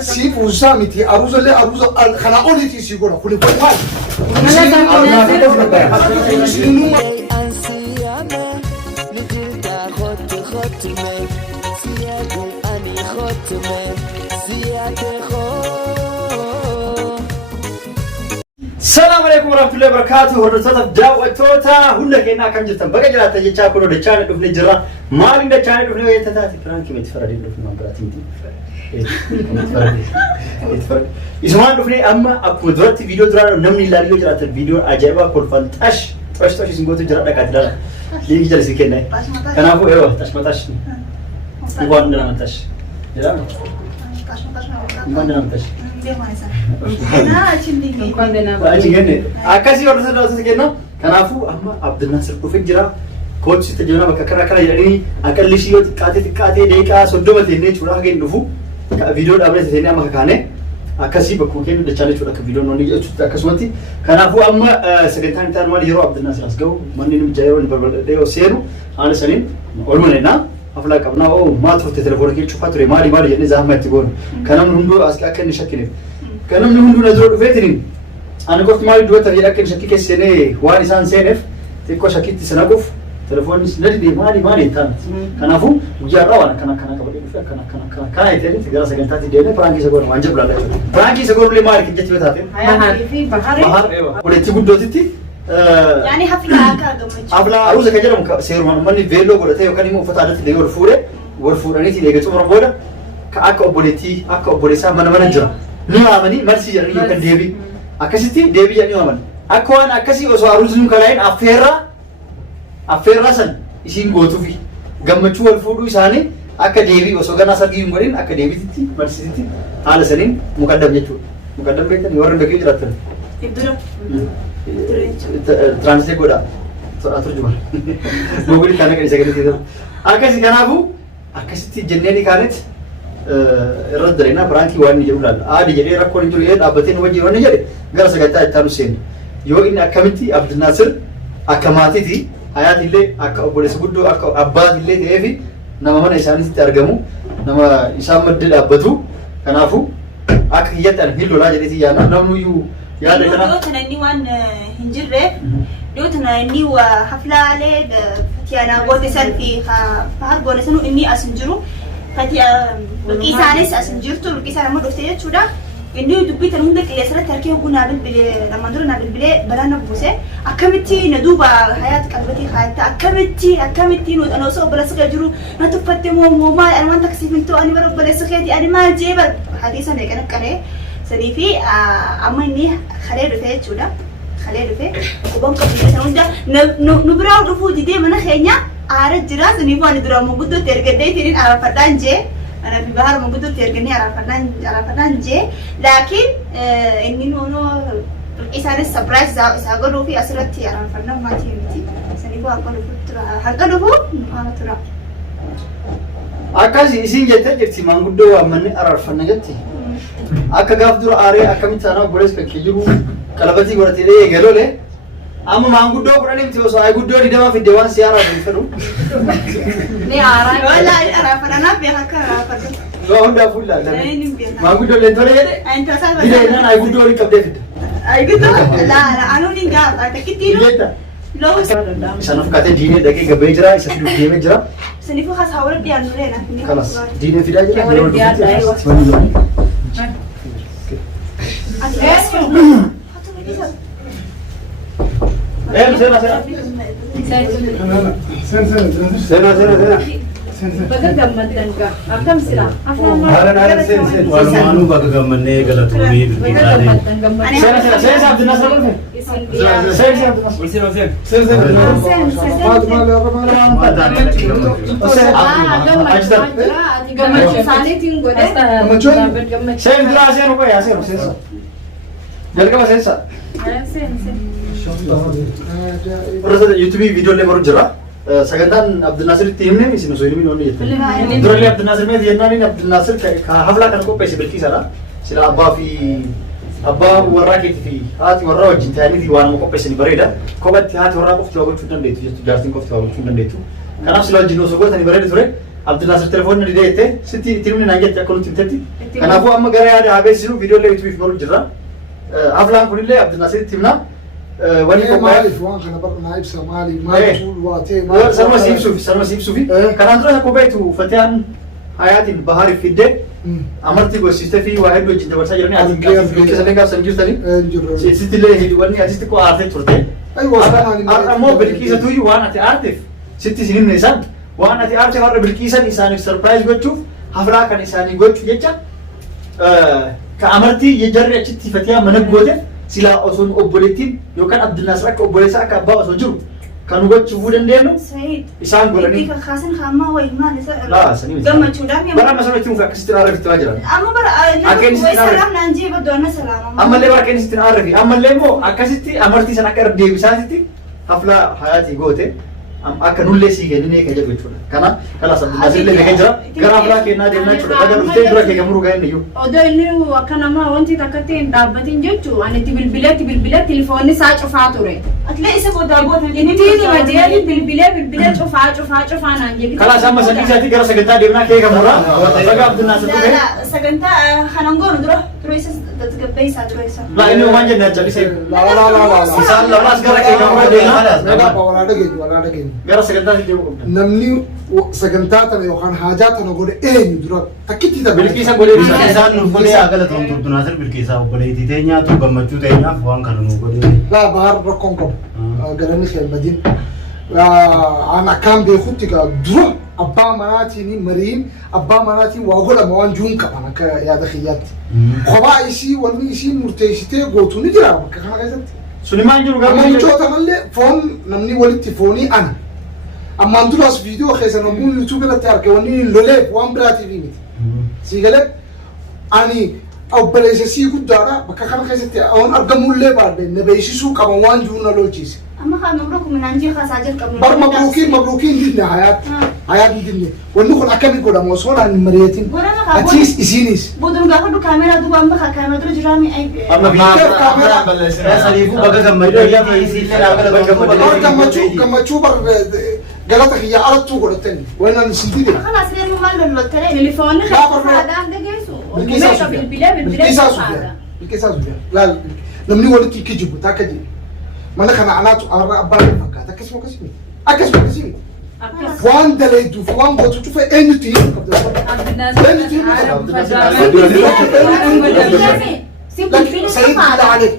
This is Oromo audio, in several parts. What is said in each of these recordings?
سيف وسامتي أروز اللي أروز خلاقولي تي سيقولوا كل كل مال السلام عليكم ورحمة الله وبركاته. ورسالة دعوة توتا هلا كنا كم جتنا بقى جلات تجيء كله دچانة دفن جرا ما لين دچانة دفن ويا تتاتي فرانكي متفردين دفن ما براتين دي متفرد إسمان دفن أما أكو درت فيديو درا نمني لاريو جرات الفيديو عجيبة كل فانتاش تاش اسمه تو جرا دكاترة ليه جالس كنا كنا أبو إيوه تاش ما تاش نقول عندنا تاش جرا ما عندنا تاش akkasi warra sadawwatu kenna kanaafu amma Abdulnaasir dhufee jira coach tajaajilan bakka karaa karaa jedhanii aqalli shiyoo xiqqaatee deeqaa 30 tennee chuudha hageen dhufu viidiyoo dhaablee tennee amma kakaane akkasi bakka kennu dachaa jechuudha akka viidiyoon inni jechuudha akkasumatti kanaafu amma sagantaan itti armaan yeroo Abdulnaasir as ga'u manni namicha yeroo inni barbaadee seenu haala saniin olmaneenaa aflaa qabnaa oo maa turte telefoona kee cufaa ture maali jedhee zaama itti goonu kanamni hunduu akka inni shakkineef kanamni hunduu nazaruu dhufeetiin أنا قلت مالي دوت هي أكل شكل كسينة واني سان سينف تيكو شكيت سنقف تلفون ندي مالي تان كان أفو وجارة وانا كان قبل يقف كان يترين تقرأ سكنتاتي دينه برانكي سكور ما نجيب لا برانكي سكور لي مالك جت بتاعتين في بحر أيوة وده تقول دوتي يعني حفلة أروز كجرم سيرو ماني فيلو ولا تيو كان يمو فتاة اللي ورفورة نيتي اللي جت عمره بولا كأكو بوليسا من جرا نوع مني مرسي جرني يمكن ديبي akkasitti deebii jedhanii waaman akka waan akkasii osoo aruusni kalaa'in affeerraa san isiin gootuufi gammachuu wal fuudhuu isaanii akka deebii osoo ganaa sargii hin godhin akka deebiititti marsisitti haala saniin muqaddam jechuudha. Muqaddam beektan warra beekuu jiraatan. Tiraansilee godhaa turjuma. Moogilii kana kan isa gadi teessuma. Akkasii kanaafuu akkasitti jenneeni kaanetti irratti dareenaa firaankii waan inni jedhu laalla. Aadi jedhee rakkoon hin jiru jedhee dhaabbateen wajjin waan jedhe gara sagantaa itti aanu seenu. Yoo inni akkamitti Abdulnaasir akka maatiiti hayaatillee akka obboleessa guddoo akka abbaatillee ta'eefi nama mana isaaniitti argamu nama isaan maddee dhaabbatu kanaafuu akka kiyyatti ani hin lolaa jedheeti yaadna namnuyyuu yaada kana. Dhiyoo tana inni waan hin jirreef dhiyoo tana inni haflaalee fatiyaanaa goote san fi fahar goone sanu inni as hin jiru. Fati lukisanis asin jirtu lukisaan ammoo dhuftee jechuudha. Inni dubbitan hunda qilleensarratti harkee hogguu namaan dura naa bilbilee balaa na buuse akkamitti na duuba hayaati qalbatii hayatta akkamitti nu dhanoo osoo obboleessa kee jiru na tuffatte moo maal ani waan taksiif hin ta'u ani bara obboleessa keeti ani maal jee bara hadiisa meeqan akkanee sanii fi amma inni kalee dhufee jechuudha. Kalee dhufee quban qabbisan hunda nu biraa dhufuu didee mana keenya aara jira sanii waan dura muguddootti ergadee ittiin araafadhaan jee ana fi bahar muguddootti erganii araafadhaan jee laakiin inni noonoo isaanis surprise isaa godhuu fi asirratti araafannaa maatii miti sanii haqa dhufuu nufaana tura. Akkasii isiin jettee jirti maanguddoo waammanni araarfanna jetti. Akka gaaf dura aaree akkamitti aanaa obboleessa kan kee jiru qalabatii godhatee eegalee amma maanguddoo kudhanii miti osoo guddoo didama fidde waan siyaaraa hin fedhu. Ni aaraa. Wallaahi araafadhanaaf beekaa akka araafadhu. Waa hundaa fuullaa. Maanguddoo leentolee jedhe. Didee naan guddoo waliin qabdee fidde. Guddoo anuun hin gaafa takkittiin. Jetta. Isaan fakkaatee diinee dhaqee gabbee jira isa fiduuf deemee jira. Saniifuu haasaa wal dhiyaannu reena. Kanas diinee fidaa jira. Wal dhiyaadhaa. Sena. Baga gammadan ka. Akkam sira? Haala sen. Walumaanuu baga gammannee galatoomii bilbilaanii. Sena Abdulnaasir dhufe. YouTube video le baru jira. Sagantaan Abdulnaasir itti himne isin osoo himne waan jettan. Durallee Abdulnaasir mee jennaan Abdulnaasir haflaa kan qopheesse bilkiisadha. Sila abbaa fi abbaa warraa keetii fi haati warraa wajjin ta'anii waan qopheessanii bareeda. Kophatti haati warraa qofti waa gochuu dandeettu jechuudha. Jaartiin qofti waa gochuu dandeettu. Kanaaf sila wajjin osoo gootanii bareedu ture. Abdullaasir telefoonni dhideette sitti timni naan jette akka nutti himtetti. Kanaafuu amma gara yaada habeessinu viidiyoolee yuutuubiif baru jirra. Aflaan kunillee Abdullaasiritti himna. Wani maaliif waan kana bara naa ibsa maaliif maaltu waatee maal sarma siibsuufi kanaan dura akkuma beektu Fatiyaan Hayaatiin Bahaariif fiddee amartii gorsistee fi waa hedduu wajjin dabarsaa jiranii ati keessallee gaafsan jirtanii sittillee wanni ati xiqqoo aartee turte. Ammoo bilqiisatuyyuu waan ati aarteef sitti isin himne isaan waan ati aarteef har'a bilqiisan isaaniif sarpiraayiz gochuuf haflaa kan isaanii gochuu jecha ka amartii jarri achitti Fatiyaan mana gooteef sila osoo obboleettiin yookaan Abdullaasir akka obboleessaa akka abbaa osoo jiru kan gochuu dandeenyu isaan godhanii kaasan hamma wayi maal isa sanii gammachuudhaan bara masala itti muka akkasitti aarreetti waa jiran amma bara salaam naan jee baddoona salaama ammallee bara keenya sitti aarreefi ammallee immoo akkasitti amartii sana akka irra deebisaatitti hafla Hayaatii goote akka nullee sii kennine kan jedhu jechuudha. Kana kalaas Abdullaasir illee beekee jira gara haflaa kennaa deemnaa jechuudha. Dhagaa dhuftee dura kee gamuruu ga'een iyyuu. Odoo inni akka namaa wanti takkatti hin dhaabbatin jechuun ani itti bilbilee telefoonni isaa cufaa ture. atlee isa boodaa booda Ittiin madeeli bilbilee cufaa naan jedhi. Kalaas amma sadii isaatii gara sagantaa deemnaa kee gamuraa. Dhagaa Abdullaasir dhufe. sagantaa kanan goonu dura isa tasgabbeessaa dura isa Laa inni waan jennee jallisee. Isaan lamaas gara kee gamuraa deemnaa. walaa dhageenya Gara sagantaa deemuu qabda. namni sagantaa tana yookaan haajaa tana godhe eenyu dura takkitti ta'a Bilqiisa godhee bishaan Isaan nuuf godhee agala ta'u Abdullaasir bilqiisaa obboleettii teenyaatu gammachuu teenyaaf waan kana nuuf godhee. laa bahar rakkoon qabu galanii keelbadiin aan akkaan beekutti gaa dura abbaa manaatiin mariin abbaa manaatiin waa godhama waan juun qaban akka yaada kiyyaatti kophaa isii wanni isiin murteessitee gootu ni jira bakka kana keessatti Sunimaan jiru amma garuu michoota mallee foon namni walitti foonii ana ammaan duraas viidiyoo keessa namni yuutuub irratti arge wanni loleef waan biraatiif miti sii galee ani obboleessa sii guddaadha bakka kana keessatti waan argamullee baadhe na beeksisuu qaban waan jiru na lolchiise amma kaan mabruuk minaan jee kaasaa jalqabnu bar mabruukiin dinne hayaat dinne wanni kun akkami godhama osoo naan mari'atin achiis isiinis boodun gaafa du kaameraa duuba amma kaameraa dura jiraami ay Saniifuu baga gammadee isiillee agala gammachuu bar galata kiyya alattuu godhatten waan ani sinti de kanaas reenu maal lollottare Telefoonni Gaafa haadhaan dhageessu. bilqiisaa sufiyaan laal namni walitti kijibu takka jedhe mana kana anaatu arra abbaan fakkaata akkasuma akkasuma waan daleedduuf waan gootu cufa eenyutti hin qabda سيد عليك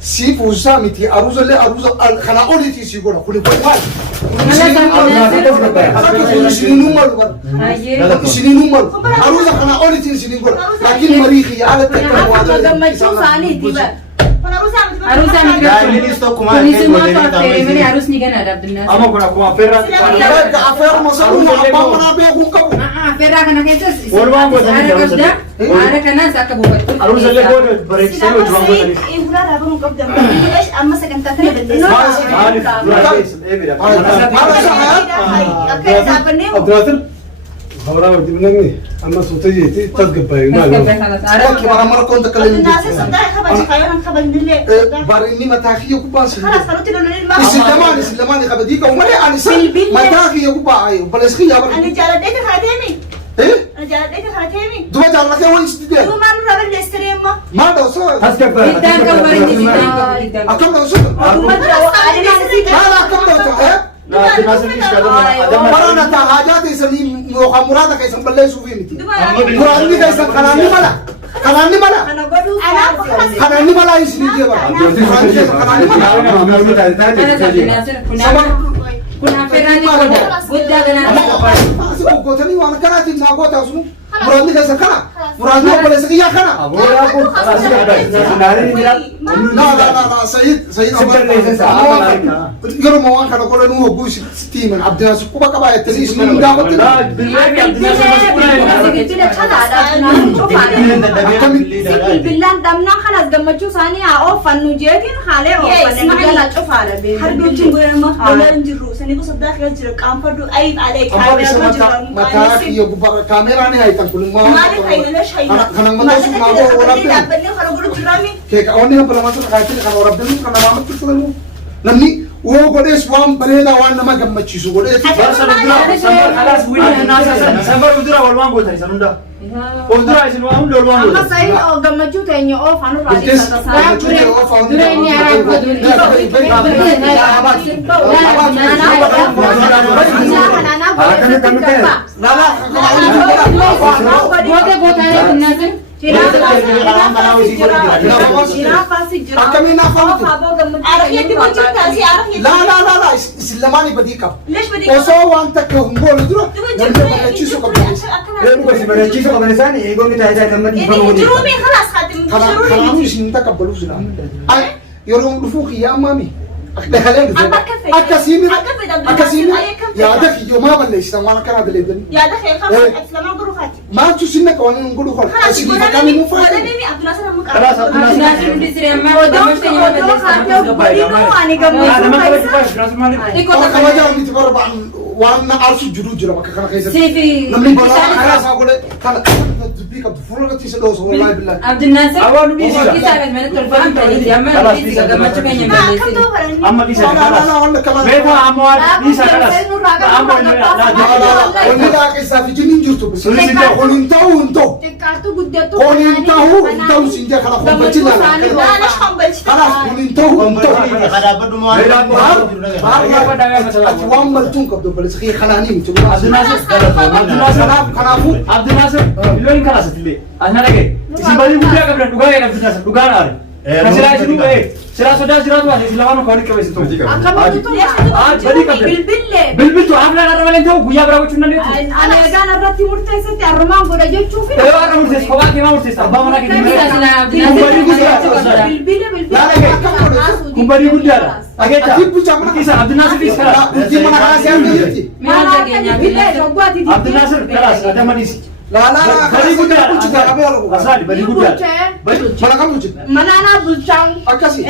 si fuusaa miti aruusallee aruusa kana oliitii si godha kuni maal isiniinuu malu bara isiniinuu malu aruusa kana oliitii isiniin godha laakiin marii kiyya alatti akka Akka gammachuu isaaniiti bara. Haruusaa miti Daa'imnis tokkuma Kunis immoo affeeramanii harusni ganaadha Abdullaasir. amma kun akkuma affeerraa afeer masaluu abbaa manaa beekuun qabu Affeerraa kana keessas Walumaan godhanii haala qabda. Haala kanaas akka buufattu. Aruusallee booda bareechisee hojii waan godhaniif. Ifuraa dhaabamuu qabdan amma sagantaa kana Maaliif duratees eebira. akka isaafannee Abdullaasir hawraa wajjin namni amma suuta jeeti tasgabbaa'ee bakki mara mara koon takka naasii sodaa kabaji kayoon kabajnillee barinni mataa kiyya gubbaan sin kanaas kanutti lololiin maa isin lamaan kabadii qabu malee ani san mataa kiyya gubbaa ayo balees kiyya bar ani jaaladheeti kaateemi ani jaaladheeti kaateemi duba jaallatee waan isti dee duuba maan irraa balleessitee amma maal dawsoo Biddaan kan bareedu biddaan. akkam dawsoo maal akkam dawsoo marana taa haajaa keessanii yookaan muraada keessan balleessuuf miti muraadni keessan kanaanni mala kanaanni mala kanaanni mala isinii deeba muraadni keessan kanaanni mala Kun affeerraa ni godha. Guddaa ganaa. gootanii waan kanaatiin naa gootaa sunu muraadni keessan kana فرانو ولا سقيا خنا Aboraa kun karaa naannoo miidhaa. لا سيد يرو ما وان كانوا كلهم هو بوش ستيمن عبد الناصر كوبا كبا يتريس من دعوة بالله عبد الناصر بالله دمنا خلاص جمعتوا ثانية أوف النجيتين خاله أوف النجيلا شوف على بيه هربتين بيرما ولا نجرو سنيكو صدق يجرو كام فردو أي عليك متى يجبر كاميرا أنا هاي تنقل ما لك أي ليش هاي خنا ما تسمع ما هو ولا بني خرجوا جرامي كيك أوني هم بلما تقاتل خنا وربنا خنا ما متفقين نمني وهو قديش وان بريدا وان ما جمع تشيسو قديش خلاص وين الناس سنبر ودرا والوان بوتاي سنوندا ودرا يسنوان دولوان أما بوتاي سعيد أو جمعتوا تاني أوف أنا رأيي بس لا سلماني بديك ليش بديك وسو وانت كهمبول درا لما تشيسو قبل بريتشيسو قبلساني يقول لي تاي كم دي جروبي خلاص خاتم خلاص مش انت قبلوا سلام اي يوم رفوقي يا مامي أكاسيمي يا دخي يوم ما بلش سامع كنا دليل يا دخي خلاص ما قولوا خاتم ما تشوفنا كمان نقولوا خلاص خلاص أسيب كمان مو فاهم عبد الناصر هم خلاص عبد الناصر كما جاء متبرع عن وانا عارف جرود جرا ما كنا خيسة نملي بلا خلاص أقول كان تبيك بفرقة تيسلوس والله بالله عبد الناصر أول بيسا كيسا من التلفون تاني يعمل بيسا كما تبين يعمل أما بيسا ولا كلام بيتها أموال بيسا خلاص أموال لا ولا لا كيسا في جنين جرتو بس قولين تو قولين تو سنجا خلاص بتجينا لا خمبل خلاص قولين تو Kada badu mo أتوام ملتون كبدو بس خي خلاني تقول عبد الناصر خلافو عبد الناصر لون خلاص تلي أنا لقي سيبالي بودي أقبل دوغاي عبد الناصر دوغان على كسرة شنو إيه سرا سودا سرا توه سلامانو كوني كويس تو بالبل تو عامل أنا رمالين تو غياب راوي شنو نيتو أنا أجانا راتي مرتاحة تعرمان قرا جو تشوفي أيوة أنا مرتاح كوا كيما مرتاح أبا منا كده كومباري بودي على أكيد كيسا عبد الناصر كيس خلاص عبد الناصر خلاص هذا ما نسي لا خلي بودي كل شيء أبي أقوله أصلي بدي بودي mana kamu cik Mana anak bulcang akasi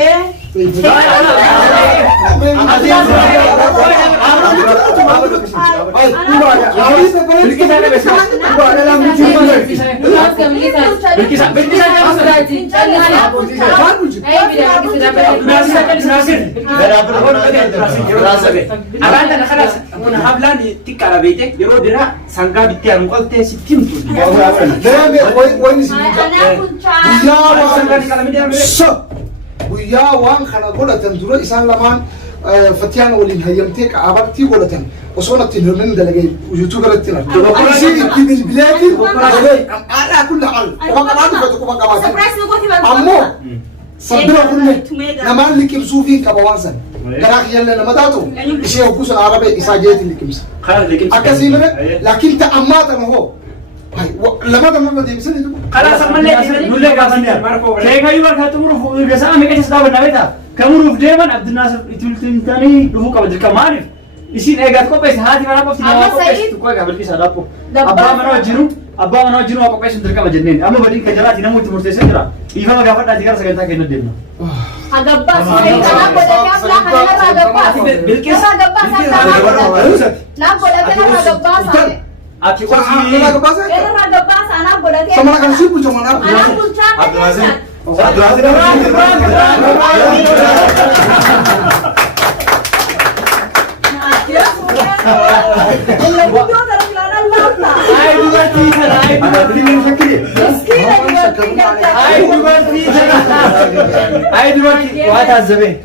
ويا وان خنا قولتن دور إنسان لمان فتيان ولين هيمتك عبرتي قولتن وصونا تنهمن دلقي يوتيوبر تنا كل شيء في البلاد أنا كل حال وما كمان فتكو ما كمان أمو صدق كله لما اللي كم فين كبوانسن كراك يلا لما داتو شيء وكوس العربي إساجيت اللي كمس أكاسيمه لكن تأمات ما هو هاي لما دم بدي مسني خلاص أملي نقول لك أصلاً كيف هاي ورك هتمرو جسام ميكا تستوى النبيتا كمرو في دائما عبد الناصر يتولتني تاني لهو كبدر كمانف يصير إيجاد كوب بس هذه مرة بفتح ما كوب بس تقول قبل كيس هذا بو أبا منو جنو أكو بس ندرك مجنين أما بدين كجلات ينامو تمرتسين ترى يفهم كافر نادي كار سكنتا كينو دينا Agabas, anak boleh apa? Anak agabas. Bilkis agabas. Nak boleh apa agabas? Aki was أنا كباسة Anak agabas, anak boleh apa? sama nak sih punya mana Anak bulcang.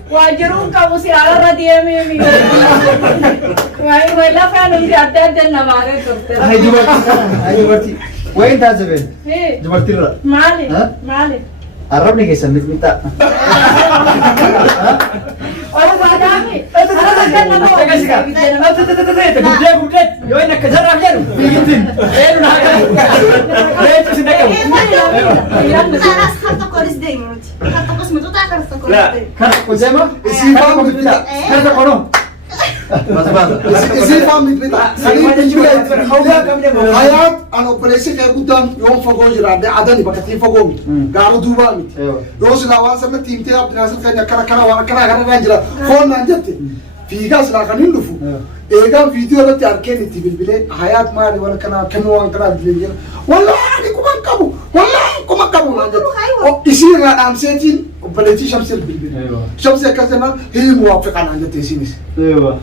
Wajarun kamu sih ala dia mimi. Wah, lah kan nanti ada nama itu. وين تعزبين؟ Hei, جبرتي له malik, Hah? malik. قربني كيس minta. Orang badami. Ada nama. Gudeg. Yo enak kejar aja lu. Bikin. Lu nak. Itu sini kamu. خلاص خط كورس دايموت خط قسم توتا خط كورس لا كان قدامه إسي فاهم بتاع كان قولوا بس إسي فاهم بتاع حياة أنا بليسي كي قدام يوم فوقو جرا ده عدني بكتي فوقو ميت قالوا دوبا ميت روز لا واسمة تيم تي عبد الناصر كان كنا كنا وانا كنا رجلا فون عندك في كاس لا كان يلفو إيجام فيديو لا تأركني تبي بلي حياة ما دي ولا كنا كم وان كنا بلي والله أنا كمان كابو والله كمان كابو عندك يصير أنا أمسيتين بليتي شمس البلبل شمس كذا هي موافقة عندك تيسينس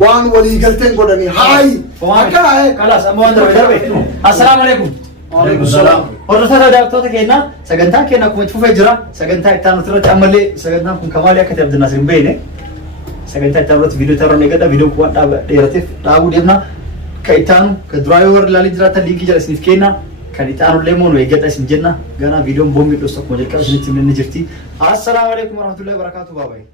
وان ولي قلتين قدني هاي هكذا خلاص أما أندر بدر السلام عليكم وعليكم السلام. Hordoftoota daawwattoota keenyaa sagantaa keenya akkuma itti fufee jira. Sagantaa itti aanu irratti ammallee sagantaan kun kamaalii akka ta'e Abdinaasir hin beekne. Sagantaa itti aanu irratti viidiyoo tarraan eeggadha. Viidiyoon kun waan dheerateef dhaabuu deemna. Kan itti aanu kan duraa yoo warri ilaalii jiraatan liinkii jala isiniif kenna. Kan itti aanu illee moonu eeggadha isin jenna. Ganaa viidiyoon boombii dhoostu akkuma jalqaba isinitti himne ni jirti. Assalaamu alaikum warahmatullahi wabarakatuh. Baabayi.